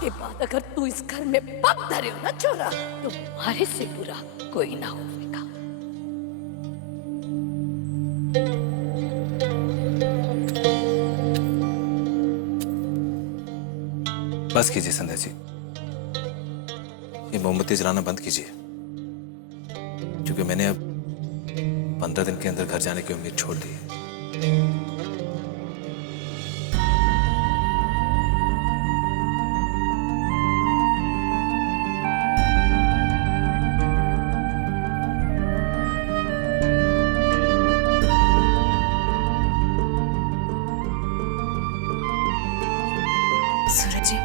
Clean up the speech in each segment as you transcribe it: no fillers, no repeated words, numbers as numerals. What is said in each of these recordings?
के बाद अगर तू इस घर में पग धरे हो ना छोरा, तो हमारे से बुरा कोई ना होगा। बस कीजिए संध्या जी, ये मोमबत्ती जलाना बंद कीजिए, क्योंकि मैंने अब 15 दिन के अंदर घर जाने की उम्मीद छोड़ दी है। सूरज जी,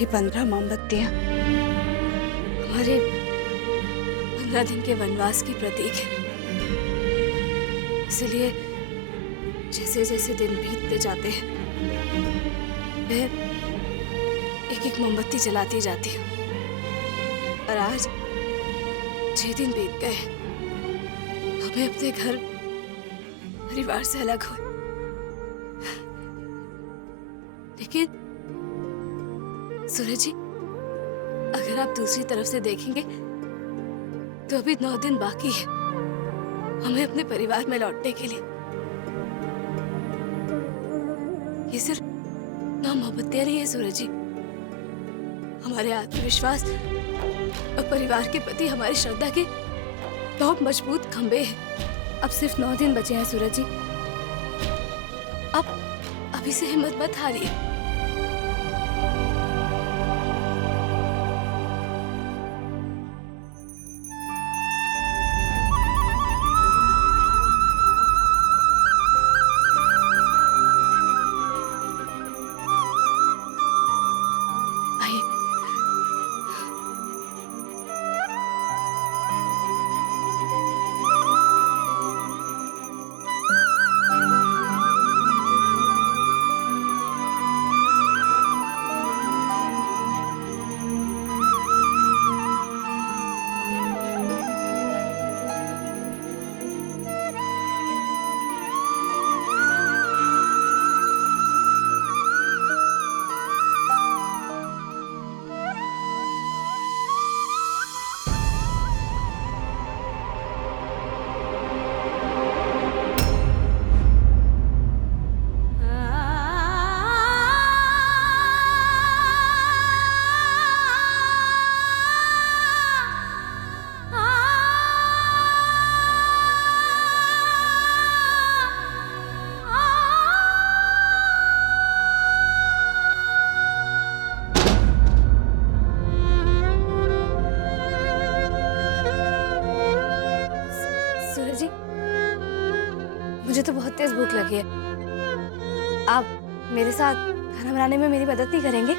ये 15 मोमबत्तियां हमारे 15 दिन के वनवास की प्रतीक है। इसलिए जैसे जैसे दिन बीतते जाते हैं, मैं एक एक मोमबत्ती जलाती जाती हूँ। और आज 6 दिन बीत गए, हमें अपने घर परिवार से अलग हुए। लेकिन सूरज जी, अगर आप दूसरी तरफ से देखेंगे तो अभी 9 दिन बाकी है हमें अपने परिवार में लौटने के लिए। ये सिर्फ 9 मोमबत्तियां नहीं है सूरज जी, हमारे आत्मविश्वास और परिवार के प्रति हमारी श्रद्धा के 9 मजबूत खंभे हैं। अब सिर्फ 9 दिन बचे हैं सूरज जी, अब अभी से हिम्मत मत हारिए। सूरज जी, मुझे तो बहुत तेज भूख लगी है। आप मेरे साथ खाना बनाने में मेरी मदद नहीं करेंगे?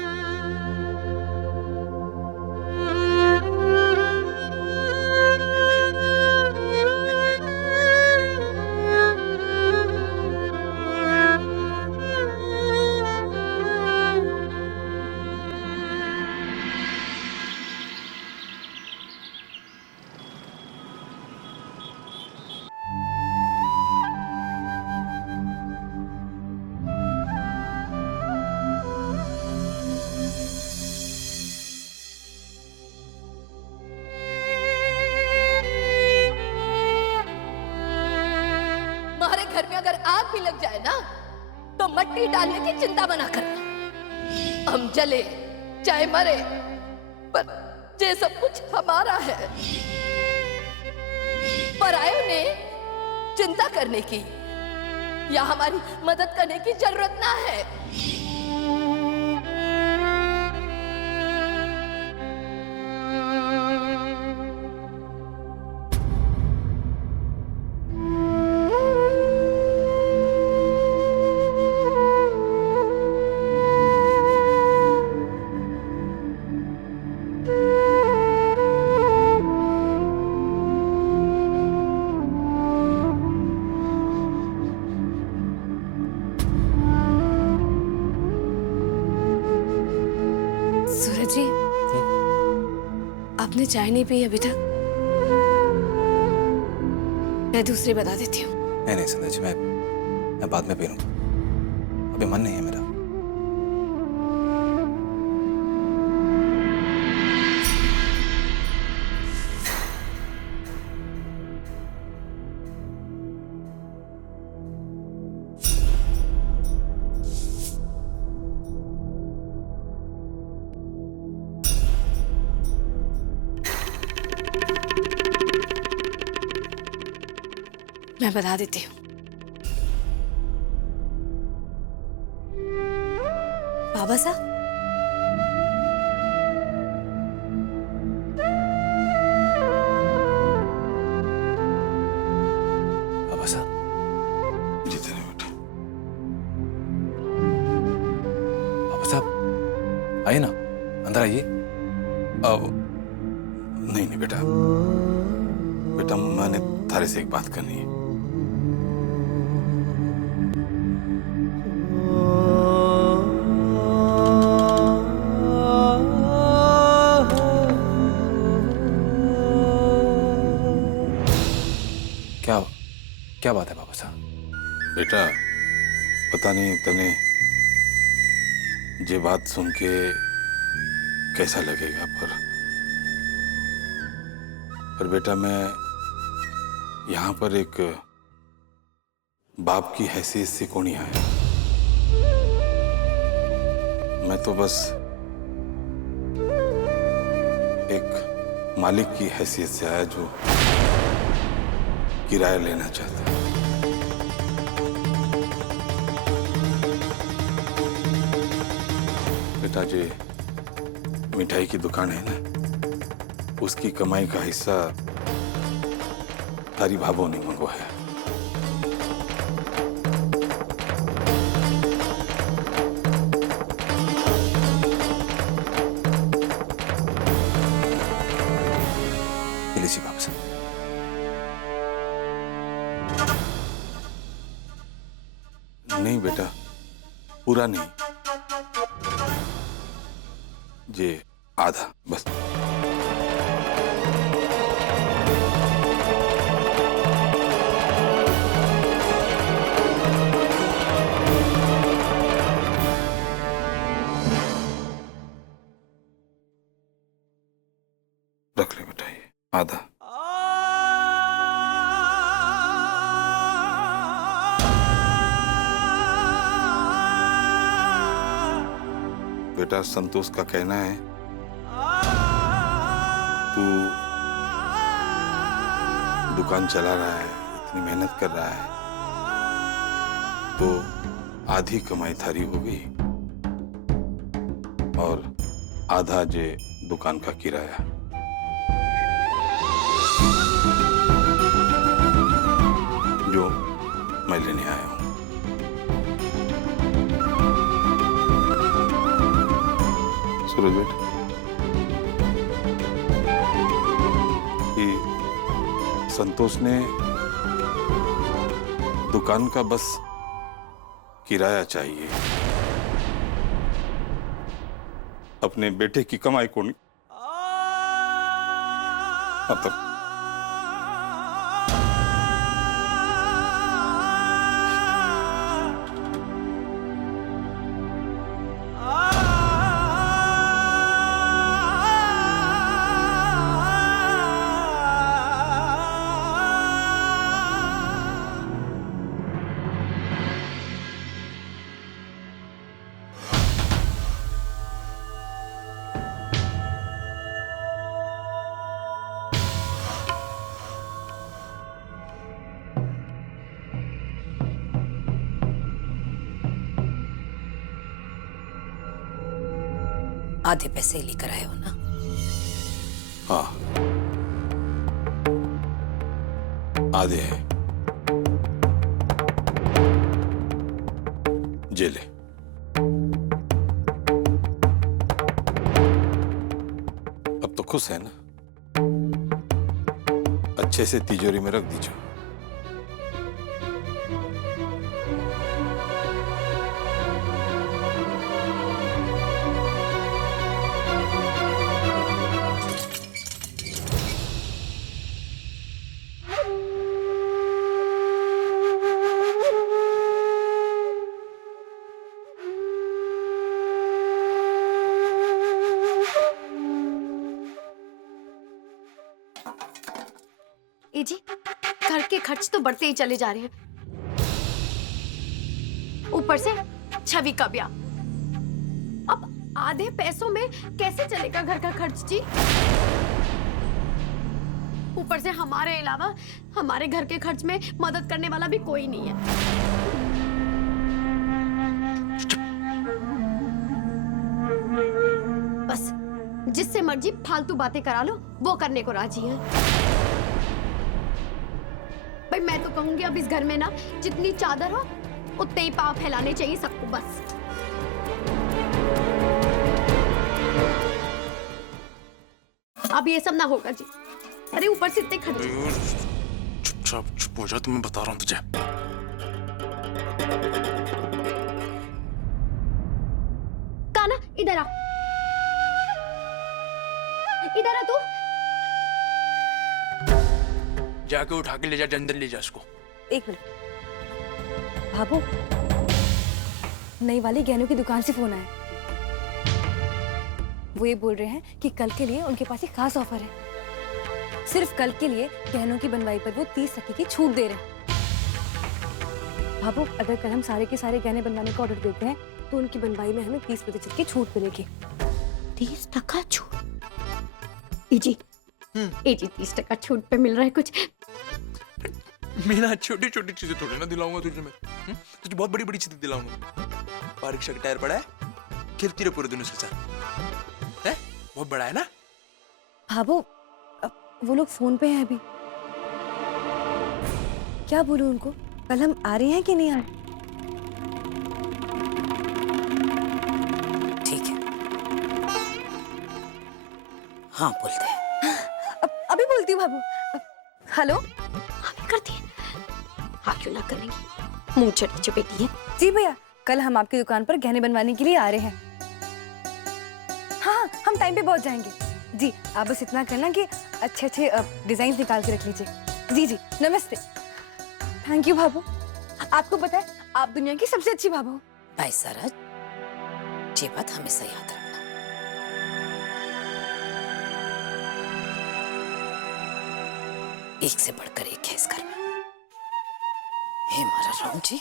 घर में अगर आग भी लग जाए ना, तो मट्टी डालने की चिंता मना करना। हम जले चाहे मरे, पर ये सब कुछ हमारा है। परायों ने चिंता करने की या हमारी मदद करने की जरूरत ना है। सूरज जी, आपने चाय नहीं पी अभी तक? मैं दूसरी बता देती हूँ। नहीं नहीं संध्या जी, मैं बाद में पी लूंगा। अभी मन नहीं है मेरा। मैं बता देती हूँ। बाबा साहब, बाबा साहब, जीते नहीं बेटा। बाबा साहब आइए ना, अंदर आइए। अब नहीं नहीं बेटा, बेटा मैंने थारे से एक बात करनी है। क्या क्या बात है बाबा साहब? बेटा पता नहीं तने जे बात सुन के कैसा लगेगा, पर बेटा मैं यहाँ पर एक बाप की हैसियत से कौन ही आया। मैं तो बस एक मालिक की हैसियत से आया जो किराया लेना चाहता है। बेटा जी मिठाई की दुकान है ना, उसकी कमाई का हिस्सा तारी भाभो ने मंगवाया। लीजिए बाबा साहब। नहीं बेटा, पूरा नहीं, जे आधा बस। रख ले बेटा, ये आधा। बेटा संतोष का कहना है तू दुकान चला रहा है, इतनी मेहनत कर रहा है, तो आधी कमाई थारी हो गई और आधा जे दुकान का किराया। जो मैं लेने आया हूं। सूरज बेटा, कि संतोष ने दुकान का बस किराया चाहिए, अपने बेटे की कमाई को नहीं। मतलब आधे पैसे लेकर आए हो ना? हाँ आधे हैं। जे ले। अब तो खुश है ना? अच्छे से तिजोरी में रख दीजिए। ए जी, घर के खर्च तो बढ़ते ही चले जा रहे हैं, ऊपर से छवि का ब्याह। अब आधे पैसों में कैसे चलेगा घर का खर्च जी? ऊपर से हमारे अलावा हमारे घर के खर्च में मदद करने वाला भी कोई नहीं है। बस जिससे मर्जी फालतू बातें करा लो, वो करने को राजी है। भाई मैं तो कहूंगी अब इस घर में ना जितनी चादर हो उतने ही पाँव फैलाने चाहिए सबको बस। अब ये सब ना होगा जी। अरे ऊपर से इतने खर्च। चुपचाप चुप हो जा, तो मैं बता रहा हूँ तुझे। काना इधर आ, इधर आ तू। जाके उठा के ले जा, अंदर ले जा उसको। एक मिनट भाभू, नई वाली गहनों की दुकान से फोन आया। वो ये बोल रहे हैं कि कल के लिए उनके पास एक खास ऑफर है। सिर्फ कल के लिए गहनों की बनवाई पर वो 30% की छूट दे रहे हैं। भाभू, अगर कल हम सारे के सारे गहने बनवाने का ऑर्डर देते हैं तो उनकी बनवाई में हमें 30% की छूट मिलेगी। 30% छूट? ए जी 30% छूट पे मिल रहा है कुछ। मेरा छोटी छोटी चीजें थोड़ी ना दिलाऊंगा तुझे मैं, तुझे बहुत बड़ी बड़ी चीजें दिलाऊंगा। बारिश का टायर पड़ा है, खेलती रहे पूरे दिन उसके साथ, है बहुत बड़ा है ना। भाभू, वो लोग फोन पे हैं अभी। क्या बोलूं उनको? कल हम आ रहे हैं कि नहीं आ रहे? ठीक है, हाँ बोलते हैं। अभी बोलती हूँ भाभू। हेलो, हमें करती है, हाँ क्यों ना करेंगी, मुंह चटी चपेटी है। जी भैया, कल हम आपकी दुकान पर गहने बनवाने के लिए आ रहे हैं। हाँ, हम टाइम पे पहुंच जाएंगे। जी, आप बस इतना करना कि अच्छे अच्छे डिजाइन निकाल के रख लीजिए। जी जी, नमस्ते। थैंक यू भाभू। आपको पता है, आप दुनिया की सबसे अच्छी भाभू। भाई सरज, ये बात हमेशा याद रखना। एक से बढ़कर एक है इस घर में। हे हमारा राम जी,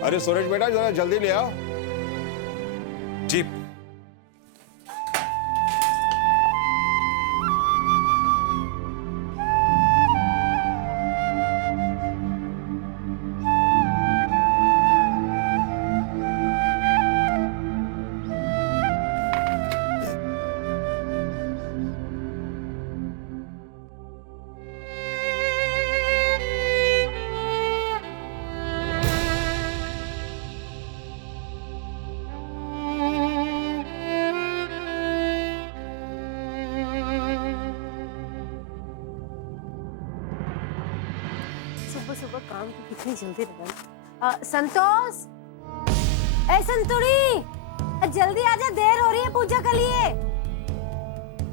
अरे सूरज बेटा, जरा जल्दी ले आओ। जी। सुबह काम की कितनी जल्दी लगा। संतोष, ए संतुड़ी, जल्दी आजा, देर हो रही है पूजा के लिए।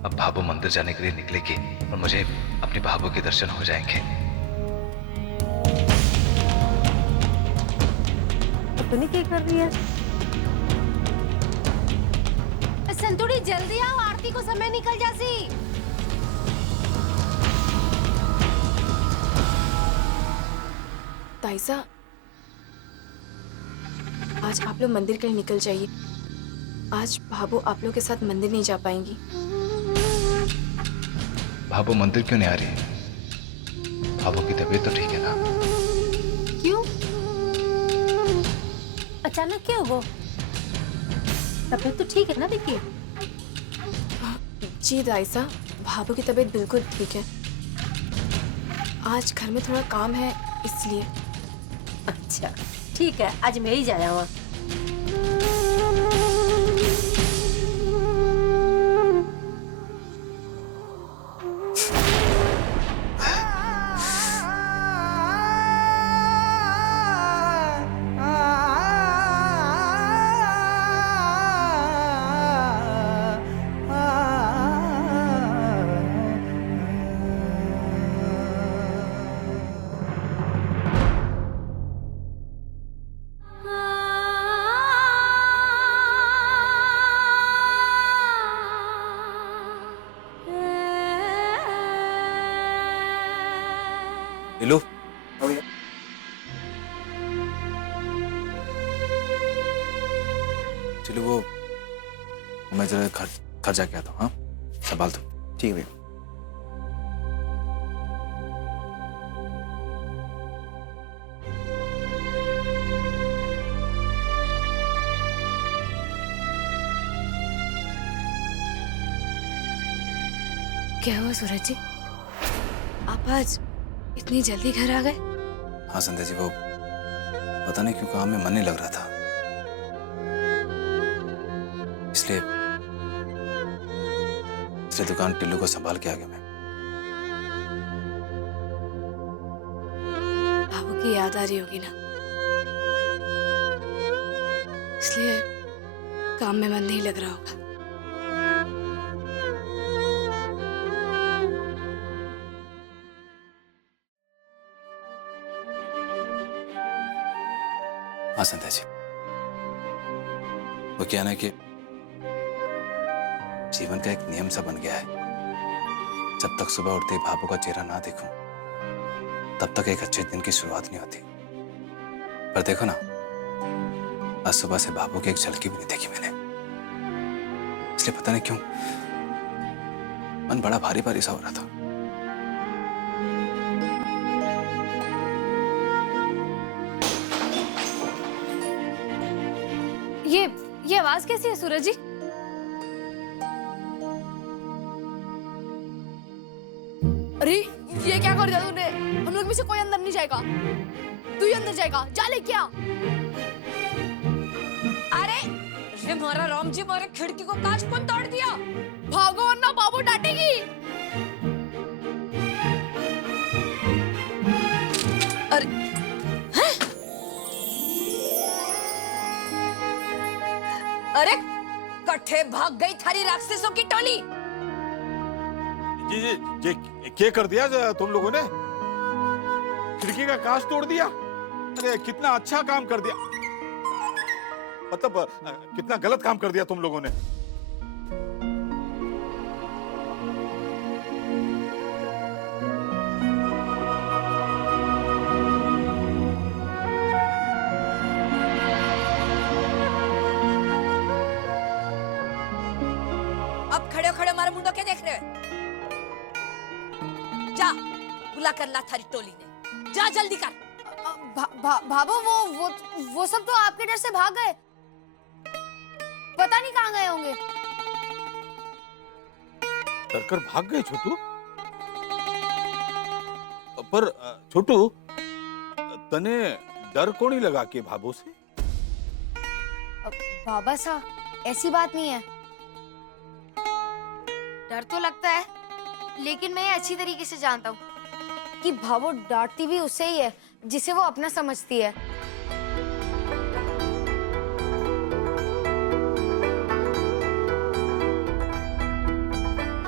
अब भाभू मंदिर जाने के लिए निकलेगी और मुझे अपनी भाभू के दर्शन हो जाएंगे। अपनी क्या कर रही है? संतुड़ी जल्दी आओ, आरती को समय निकल जासी। ताईसा, आज आप लोग मंदिर के लिए निकल जाइए। आज भाभू आप लोग के साथ मंदिर नहीं जा पाएंगी। भाभू मंदिर क्यों नहीं आ रही? भाभू की तबीयत तो ठीक है ना? क्यों? अचानक क्या हुआ? तबीयत तो ठीक है ना? देखिए। जी ताईसा, भाभू की तबीयत बिल्कुल ठीक है। आज घर में थोड़ा काम है इसलिए। अच्छा ठीक है, आज मैं ही जाया हुआ। नीलू चलो वो मैं जरा घर जाके आता हूँ। हाँ संभाल दो। ठीक है भैया। क्या हुआ सूरज जी, आप आज इतनी जल्दी घर आ गए? हाँ संध्या जी, वो पता नहीं क्यों काम में मन नहीं लग रहा था, इसलिए दुकान टिल्लू को संभाल के आ गया मैं। बाबू की याद आ रही होगी ना, इसलिए काम में मन नहीं लग रहा होगा। हाँ संध्या जी, वो क्या है ना कि जीवन का एक नियम सा बन गया है, जब तक सुबह उठते ही भाभू का चेहरा ना देखूं तब तक एक अच्छे दिन की शुरुआत नहीं होती। पर देखो ना, आज सुबह से भाभू की एक झलकी भी नहीं देखी मैंने, इसलिए पता नहीं क्यों मन बड़ा भारी भारी सा हो रहा था। ये आवाज कैसी है सूरज जी? अरे ये क्या कर दिया तूने? हम लोग में से कोई अंदर नहीं जाएगा, तू ही अंदर जाएगा, जा ले क्या? अरे मारा राम जी, मारे खिड़की को कांच कौन तोड़ दिया? भागो वरना बाबू डांटेगी। अरे अरे कट्ठे भाग गई थारी राक्षसों की टोली। जी क्या कर दिया तुम लोगों ने? खिड़की का कांच तोड़ दिया? अरे कितना अच्छा काम कर दिया, मतलब कितना गलत काम कर दिया तुम लोगों ने। अब खड़े खड़े हमारे मुंडो क्या देख रहे हो? जा बुला कर ला थारी टोली ने, जा जल्दी कर। भाभो वो सब तो आपके डर से भाग गए, पता नहीं कहाँ गए होंगे। डरकर भाग गए छोटू? पर छोटू तने डर को नहीं लगा के भाभो से? बाबा सा ऐसी बात नहीं है, डर तो लगता है, लेकिन मैं ये अच्छी तरीके से जानता हूँ कि भाभो डांटती भी उससे ही है जिसे वो अपना समझती है।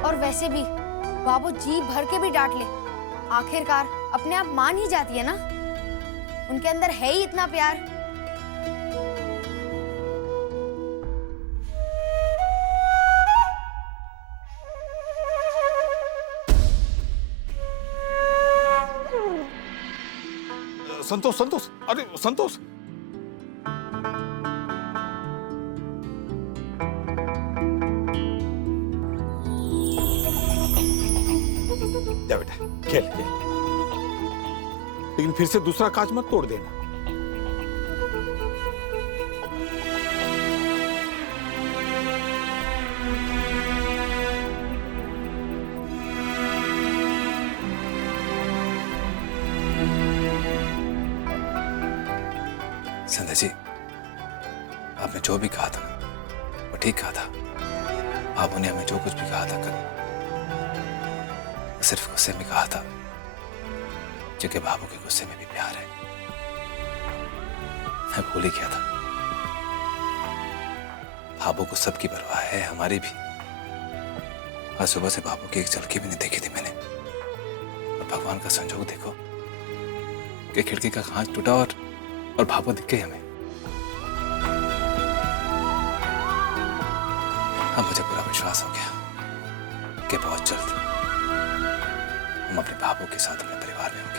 और वैसे भी भाभो जी भर के भी डांट ले, आखिरकार अपने आप मान ही जाती है ना, उनके अंदर है ही इतना प्यार। संतोष, अरे संतोष, जा बेटा खेल। लेकिन फिर से दूसरा कांच मत तोड़ देना। संध्या जी, आपने जो भी कहा था ना वो ठीक कहा था। बाबू ने हमें जो कुछ भी कहा था कल सिर्फ गुस्से में कहा था, क्योंकि बाबू के गुस्से में भी प्यार है। मैं भूल ही गया था, बाबू को सबकी परवाह है, हमारी भी। आज सुबह से बाबू की एक झलकी भी नहीं देखी थी मैंने, और भगवान का संजोग देखो कि खिड़की का कांच टूटा और भाभो दिख गई हमें। अब मुझे पूरा विश्वास हो गया कि बहुत जल्द हम अपने भाभो के साथ अपने परिवार में होंगे।